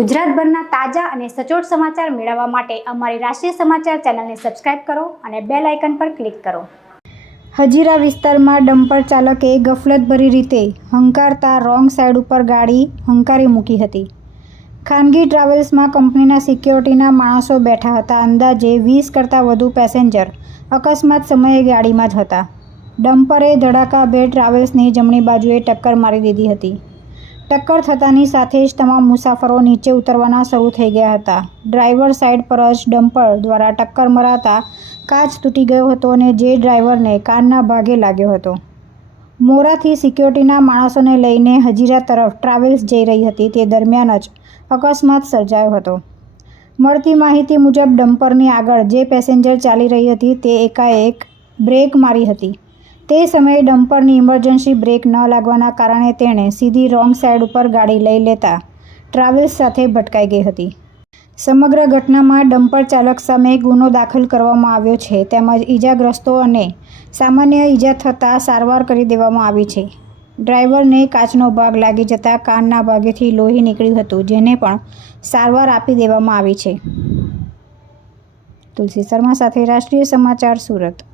ગુજરાતભરના તાજા અને સચોટ સમાચાર મેળવવા માટે અમારી રાષ્ટ્રીય સમાચાર ચેનલને સબસ્ક્રાઇબ કરો અને બેલ આઇકન પર ક્લિક કરો। હજીરા વિસ્તારમાં ડમ્પર ચાલકે ગફલતભરી રીતે હંકારતા રોંગ સાઈડ ઉપર ગાડી હંકારી મૂકી હતી। ખાનગી ટ્રાવેલ્સમાં કંપનીના સિક્યોરિટીના માણસો બેઠા હતા। અંદાજે 20 કરતાં વધુ પેસેન્જર અકસ્માત સમયે ગાડીમાં જ હતા। ડમ્પરે ધડાકાભેર ટ્રાવેલ્સની જમણી બાજુએ ટક્કર મારી દીધી હતી। ટક્કર થતાની સાથે જ તમામ મુસાફરો નીચે ઉતરવાના શરૂ થઈ ગયા હતા। ડ્રાઈવર સાઈડ પર જ ડમ્પર દ્વારા ટક્કર મરાતા કાચ તૂટી ગયો હતો અને જે ડ્રાઈવરને કાનના ભાગે લાગ્યો હતો। મોરાથી સિક્યોરિટીના માણસોને લઈને હજીરા તરફ ટ્રાવેલ્સ જઈ રહી હતી તે દરમિયાન જ અકસ્માત સર્જાયો હતો। મળતી માહિતી મુજબ ડમ્પરની આગળ જે પેસેન્જર ચાલી રહી હતી તે એકાએક બ્રેક મારી હતી। તે સમયે ડમ્પરની ઇમરજન્સી બ્રેક ન લાગવાના કારણે તેણે સીધી રોંગ સાઈડ ઉપર ગાડી લઈ લેતા ટ્રાવેલ્સ સાથે ભટકાઈ ગઈ હતી। સમગ્ર ઘટનામાં ડમ્પર ચાલક સામે ગુનો દાખલ કરવામાં આવ્યો છે તેમજ ઈજાગ્રસ્તોને સામાન્ય ઈજા થતાં સારવાર કરી દેવામાં આવી છે। ડ્રાઈવરને કાચનો ભાગ લાગી જતાં કાનના ભાગેથી લોહી નીકળ્યું હતું જેને પણ સારવાર આપી દેવામાં આવી છે। તુલસી શર્મા સાથે રાષ્ટ્રીય સમાચાર સુરત।